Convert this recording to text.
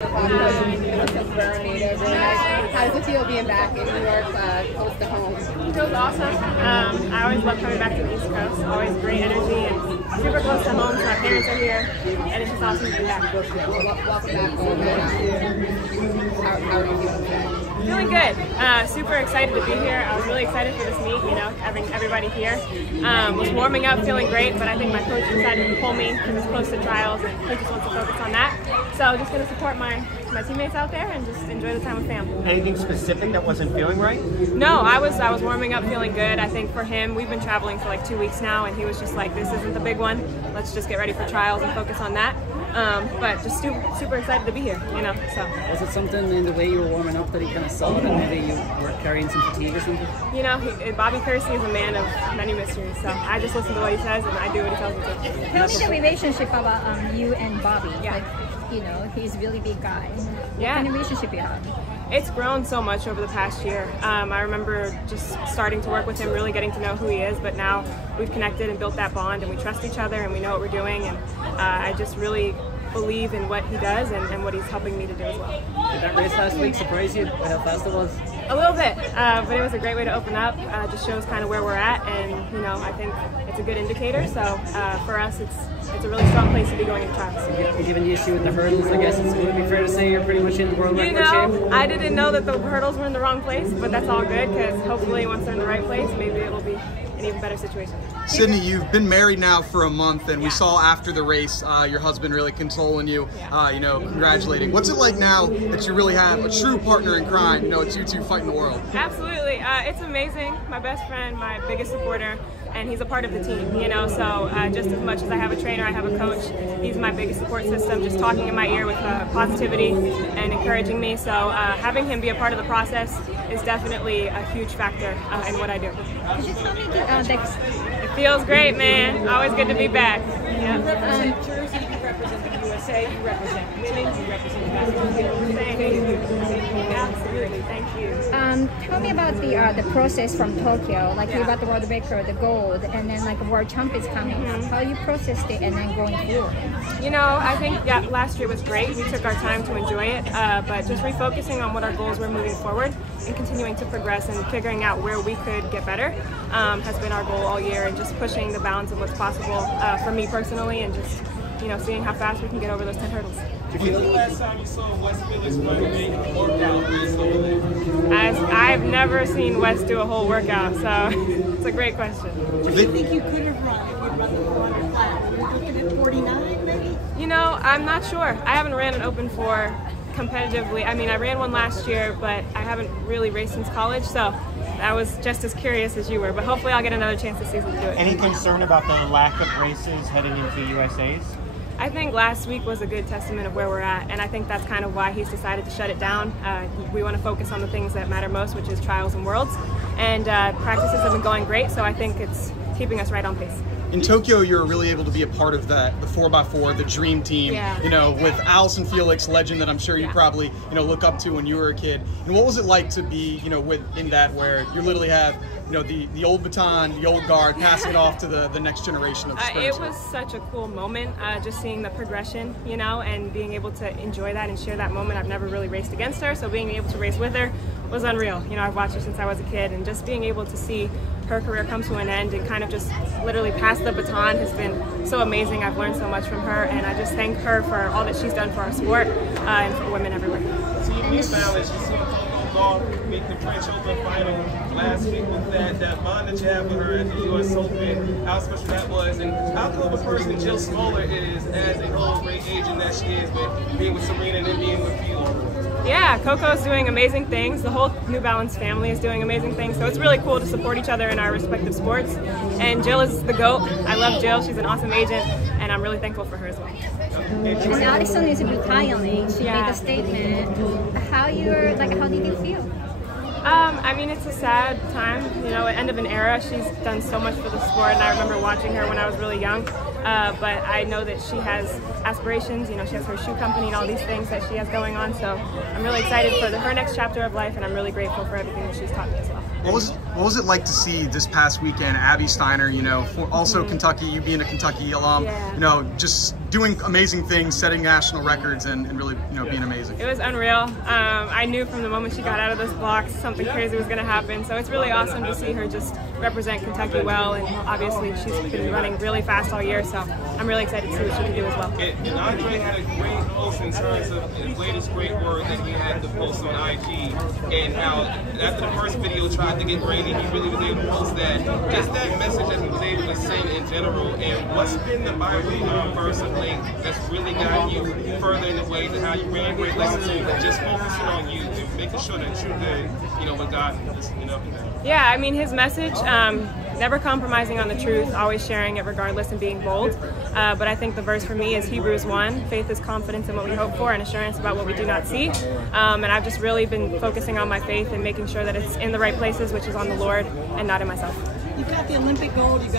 How does it feel being back in New York, close to home? It feels awesome. I always love coming back to the East Coast. Always great energy and super close to home. So my parents are here, and it's just awesome to be back. Welcome back home. How are you feeling today? Feeling good. Super excited to be here. I was really excited for this meet, having everybody here. Was warming up, feeling great, but I think my coach decided to pull me because it's close to trials and he just wants to focus on that. So just going to support my teammates out there and just enjoy the time with family. Anything specific that wasn't feeling right? No, I was warming up feeling good. I think for him, we've been traveling for like 2 weeks now, and he was just like, this isn't the big one. Let's just get ready for trials and focus on that. But just super excited to be here, so. Was it something in the way you were warming up that he kind of saw that maybe you were carrying some fatigue or something? Bobby Kersey is a man of many mysteries, so I just listen to what he says and I do what he tells me to. Tell me the relationship about you and Bobby. Yeah. He's a really big guy. Yeah. What kind of relationship you have? It's grown so much over the past year. I remember just starting to work with him, really getting to know who he is, but now we've connected and built that bond and we trust each other and we know what we're doing, and I just really believe in what he does and what he's helping me to do as well. Did that race last week surprise you by how fast it was? A little bit, but it was a great way to open up. Just shows kind of where we're at, and I think it's a good indicator. So for us, it's a really strong place to be going into trials. Given the issue with the hurdles, I guess would it be fair to say you're pretty much in the world record shape? I didn't know that the hurdles were in the wrong place, but that's all good because hopefully once they're in the right place, maybe it'll be an even better situation. Sydney, you've been married now for a month, and we saw after the race your husband really consoling you, congratulating. What's it like now that you really have a true partner in crime? It's you two fighting the world. Absolutely. It's amazing. My best friend, my biggest supporter, and he's a part of the team, so just as much as I have a trainer, I have a coach. He's my biggest support system, just talking in my ear with positivity and encouraging me. So having him be a part of the process is definitely a huge factor in what I do. Could you tell me It feels great, man. Always good to be back. You represent Jersey, you represent the USA, you represent women, you represent basketball. Absolutely, thank you. Tell me about the process from Tokyo, you got the world record, the gold, and then world champ is coming. How you processed it and then going forward? I think last year was great. We took our time to enjoy it, but just refocusing on what our goals were moving forward and continuing to progress and figuring out where we could get better has been our goal all year, and just pushing the bounds of what's possible for me personally, and just seeing how fast we can get over those 10 hurdles. When was the last time you saw West Village run a big workout race over there? I've never seen Wes do a whole workout, so it's a great question. What do you think you could have run if you run the 400 flat? Are you looking at 49 maybe? I'm not sure. I haven't ran an Open 4 competitively. I ran one last year, but I haven't really raced since college, so I was just as curious as you were, but hopefully I'll get another chance this season to do it. Any concern about the lack of races heading into USA's? I think last week was a good testament of where we're at, and I think that's kind of why he's decided to shut it down. We want to focus on the things that matter most, which is trials and worlds, and practices have been going great, so I think it's keeping us right on pace. In Tokyo, you're really able to be a part of the 4x4, the dream team, with Allison Felix, legend that I'm sure you probably, look up to when you were a kid. And what was it like to be, in that, where you literally have, the old baton, the old guard, passing it off to the next generation of sprinters? It was such a cool moment, just seeing the progression, and being able to enjoy that and share that moment. I've never really raced against her, so being able to race with her was unreal. I've watched her since I was a kid, and just being able to see her career come to an end and kind of just literally pass the baton has been so amazing. I've learned so much from her, and I just thank her for all that she's done for our sport and for women everywhere. Team New Balance, you see Coco Gauff make the French Open final last week with that bond that you have with her at the US Open, how special that was, and how cool of a person Jill Smoller is as a whole great agent that she is, but being with Serena and then being with you. Yeah, Coco's doing amazing things. The whole New Balance family is doing amazing things. So it's really cool to support each other in our respective sports. And Jill is the GOAT. I love Jill. She's an awesome agent, and I'm really thankful for her as well. And Allison is retiring. She made a statement. How did you feel? It's a sad time, end of an era. She's done so much for the sport, and I remember watching her when I was really young. But I know that she has aspirations, she has her shoe company and all these things that she has going on. So I'm really excited for her next chapter of life, and I'm really grateful for everything that she's taught me as well. What was it like to see this past weekend Abby Steiner, you know, also Kentucky, you being a Kentucky alum, you know, just doing amazing things, setting national records, and really, you know, being amazing? It was unreal. I knew from the moment she got out of those blocks something crazy was going to happen. So it's really awesome to see her just represent Kentucky well, and obviously she's been running really fast all year. So I'm really excited to see what she can do as well. And Andre had a great post in terms of the latest great word that he had to post on IG, and how after the first video tried to get rainy, he really was able to post that. Just that message that he was able to sing in general, and what's been the Bible verse of late that's really got you further in the way to how you bring a great lesson to just focusing on you and making sure that you're good, you know, with God, you know? Yeah, I mean, his message, never compromising on the truth, always sharing it regardless and being bold. But I think the verse for me is Hebrews 1. Faith is confidence in what we hope for and assurance about what we do not see. And I've just really been focusing on my faith and making sure that it's in the right places, which is on the Lord and not in myself. You've got the Olympic gold. You got